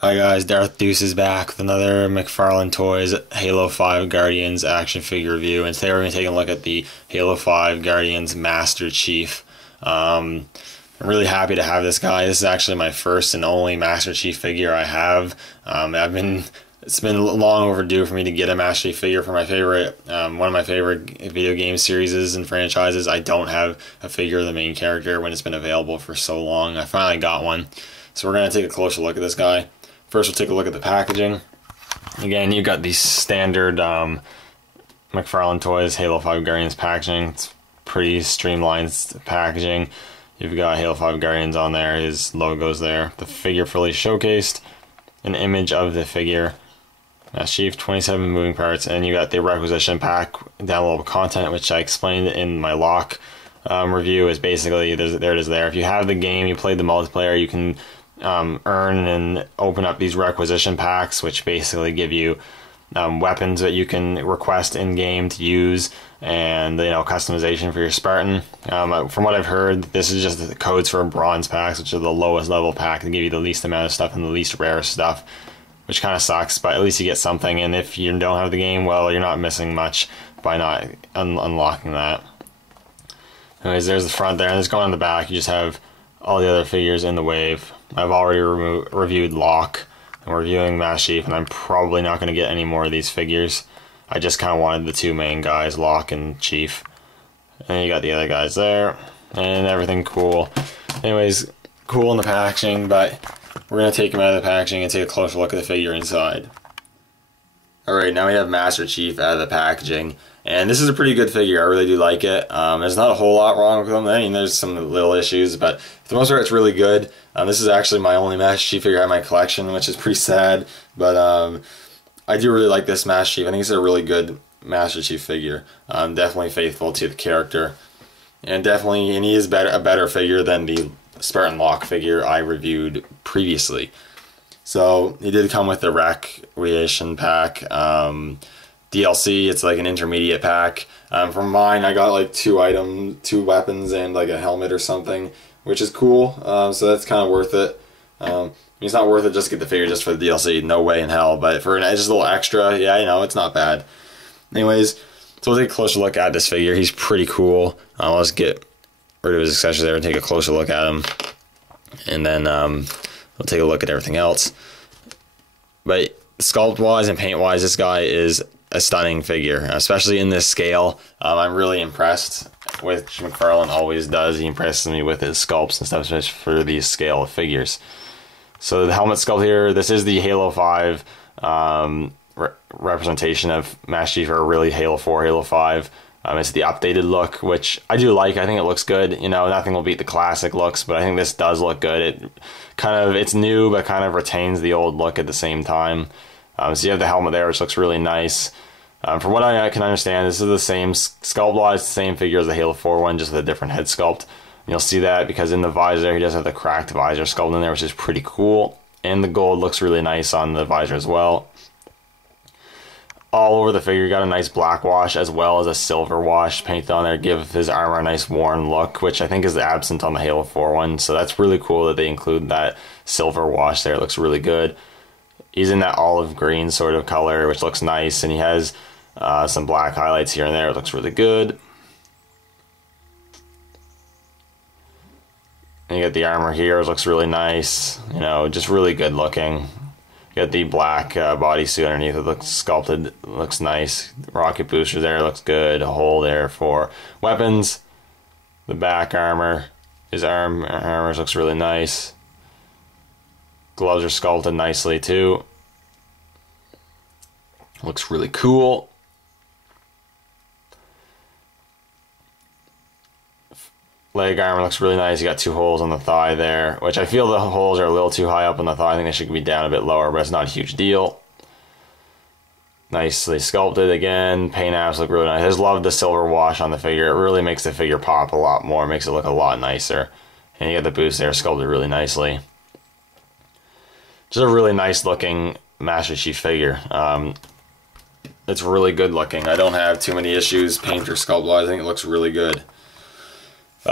Hi guys, Darth Deuce is back with another Mcfarlane Toys Halo 5 Guardians action figure review, and today we're going to take a look at the Halo 5 Guardians Master Chief. I'm really happy to have this guy. This is actually my first and only Master Chief figure I have. It's been long overdue for me to get a Master Chief figure for my favorite, one of my favorite video game series and franchises. I don't have a figure of the main character when it's been available for so long. I finally got one. So we're going to take a closer look at this guy. First, we'll take a look at the packaging. Again, you've got the standard Mcfarlane Toys Halo 5 Guardians packaging. It's pretty streamlined packaging. You've got Halo 5 Guardians on there, his logo's there. The figure fully showcased, an image of the figure. Master Chief, 27 moving parts, and you got the requisition pack downloadable content, which I explained in my lock review. Is basically there it is there. If you have the game, you played the multiplayer, you can earn and open up these requisition packs, which basically give you weapons that you can request in game to use, and customization for your Spartan. From what I've heard, this is just the codes for bronze packs, which are the lowest level pack, and give you the least amount of stuff and the least rare stuff, which kind of sucks, but at least you get something. And if you don't have the game, well, you're not missing much by not unlocking that. Anyways, there's the front there, and it's going on the back. You just have all the other figures in the wave. I've already reviewed Locke, and we're reviewing Master Chief, and I'm probably not going to get any more of these figures. I just kind of wanted the two main guys, Locke and Chief. And you got the other guys there, and everything cool. Anyways, cool in the packaging, but we're going to take them out of the packaging and take a closer look at the figure inside. Alright, now we have Master Chief out of the packaging, and this is a pretty good figure. I really do like it. There's not a whole lot wrong with him. I mean, there's some little issues, but for the most part, it's really good. This is actually my only Master Chief figure in my collection, which is pretty sad, but I do really like this Master Chief. I think it's a really good Master Chief figure. Definitely faithful to the character, and he is a better figure than the Spartan Locke figure I reviewed previously. So he did come with the Recreation pack DLC. It's like an intermediate pack. For mine, I got like two weapons and like a helmet or something, which is cool. So that's kind of worth it. It's not worth it just to get the figure just for the DLC. No way in hell. But for just a little extra, yeah, it's not bad. Anyways, so we'll take a closer look at this figure. He's pretty cool. Let's get rid of his accessories there and take a closer look at him, and then we'll take a look at everything else. But sculpt wise and paint wise, this guy is a stunning figure, especially in this scale. I'm really impressed, which Mcfarlane always does. He impresses me with his sculpts and stuff, especially for these scale of figures. So the helmet sculpt here, this is the Halo 5 representation of Master Chief, or really Halo 4, Halo 5. It's the updated look, which I do like. I think it looks good. Nothing will beat the classic looks, but I think this does look good. It's new, but kind of retains the old look at the same time. So you have the helmet there, which looks really nice. From what I can understand, this is the same sculpt-wise, the same figure as the Halo 4 one, just with a different head sculpt. And you'll see that because in the visor, he does have the cracked visor sculpt in there, which is pretty cool. And the gold looks really nice on the visor as well. All over the figure, you got a nice black wash as well as a silver wash painted on there, give his armor a nice worn look, which I think is absent on the Halo 4 one. So that's really cool that they include that silver wash there. It looks really good. He's in that olive green sort of color, which looks nice, and he has some black highlights here and there. It looks really good. And you got the armor here, it looks really nice. Just really good looking. You got the black bodysuit underneath. It looks sculpted. It looks nice. Rocket booster there looks good. A hole there for weapons. The back armor. His armor looks really nice. Gloves are sculpted nicely too. Looks really cool. Leg armor looks really nice. You got two holes on the thigh there, which I feel the holes are a little too high up on the thigh. I think they should be down a bit lower, but it's not a huge deal. Nicely sculpted again. Paint apps look really nice. I just love the silver wash on the figure. It really makes the figure pop a lot more. Makes it look a lot nicer. And you got the boost there sculpted really nicely. Just a really nice looking Master Chief figure. It's really good looking. I don't have too many issues paint or sculpt wise. I think it looks really good.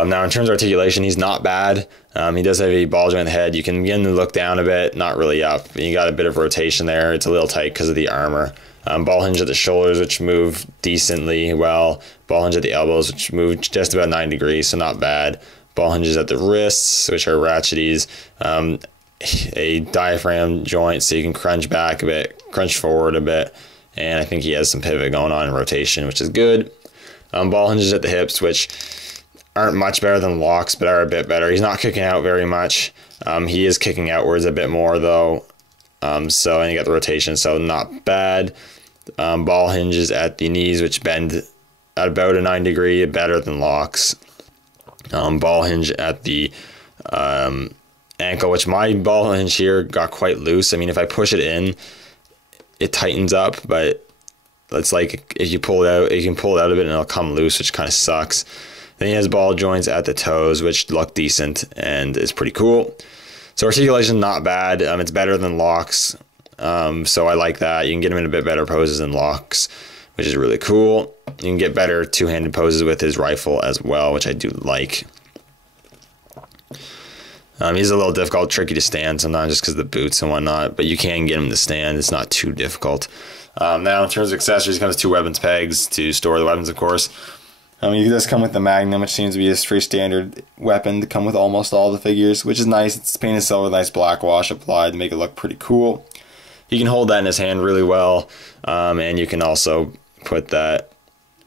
Now in terms of articulation, he's not bad. He does have a ball joint in the head. You can begin to look down a bit, not really up. You got a bit of rotation there. It's a little tight because of the armor. Ball hinge at the shoulders, which move decently well. Ball hinge at the elbows, which move just about 9 degrees, so not bad. Ball hinges at the wrists, which are ratcheties. A diaphragm joint, so you can crunch back a bit, crunch forward a bit. And I think he has some pivot going on in rotation, which is good. Ball hinges at the hips, which aren't much better than locks, but are a bit better. He's not kicking out very much. He is kicking outwards a bit more though. And you got the rotation, so not bad. Ball hinges at the knees, which bend at about a 9 degree, better than locks. Ball hinge at the ankle, which my ball hinge here got quite loose. I mean, if I push it in, it tightens up, but it's like if you pull it out, you can pull it out a bit and it'll come loose, which kind of sucks. Then he has ball joints at the toes, which look decent and is pretty cool. So articulation, not bad. It's better than locks. So I like that. You can get him in a bit better poses than locks, which is really cool. You can get better two-handed poses with his rifle as well, which I do like. He's a little difficult, tricky to stand sometimes just because of the boots and whatnot, but you can get him to stand. It's not too difficult. Now, in terms of accessories, it comes 2 weapons pegs to store the weapons, of course. He does come with the Magnum, which seems to be his pretty standard weapon to come with almost all the figures, which is nice. It's painted silver with nice black wash applied to make it look pretty cool. He can hold that in his hand really well, and you can also put that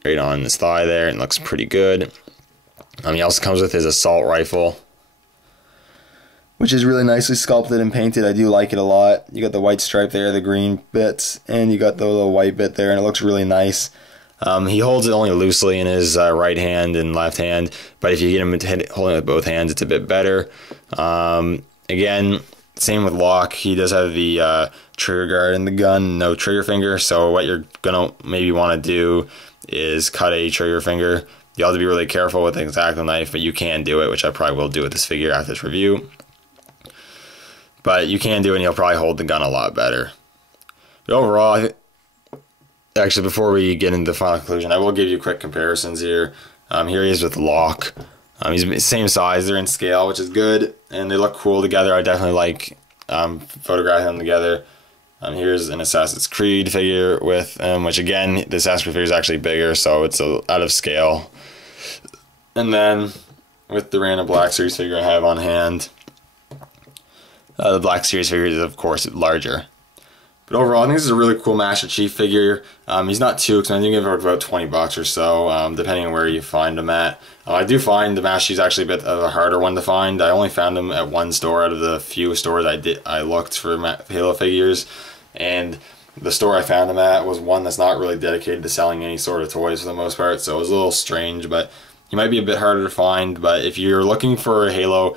right on his thigh there, and it looks pretty good. He also comes with his assault rifle, which is really nicely sculpted and painted. I do like it a lot. You got the white stripe there, the green bits, and you got the little white bit there, and it looks really nice. He holds it only loosely in his right hand and left hand, but if you get him holding it with both hands, it's a bit better. Again, same with lock. He does have the trigger guard in the gun, no trigger finger, so what you're gonna maybe want to do is cut a trigger finger. You have to be really careful with the X-Acto knife, but you can do it, which I probably will do with this figure after this review. But you can do it, and you'll probably hold the gun a lot better. But overall, actually, before we get into the final conclusion, I will give you quick comparisons here. Here he is with lock. He's the same size. They're in scale, which is good, and they look cool together. I definitely like photographing them together. Here's an Assassin's Creed figure with which again, the Assassin's Creed figure is actually bigger, so it's out of scale. And then with the random Black Series figure I have on hand, the Black Series figure is of course larger. But overall, I think this is a really cool Master Chief figure. He's not too expensive. You can get about $20 or so, depending on where you find him at. I do find the Master Chief's actually a bit of a harder one to find. I only found him at one store out of the few stores I looked for Halo figures, and the store I found him at was one that's not really dedicated to selling any sort of toys for the most part, so it was a little strange, but he might be a bit harder to find. But if you're looking for a Halo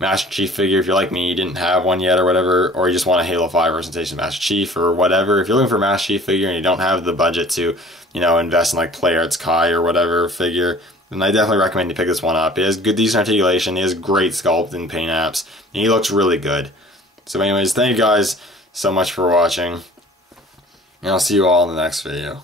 Master Chief figure, if you're like me, you didn't have one yet or whatever, or you just want a Halo 5 representation of Master Chief or whatever, if you're looking for a Master Chief figure and you don't have the budget to, invest in like Play Arts Kai or whatever figure, then I definitely recommend you pick this one up. It has good, decent articulation, it has great sculpt and paint apps, and he looks really good. So anyways, thank you guys so much for watching, and I'll see you all in the next video.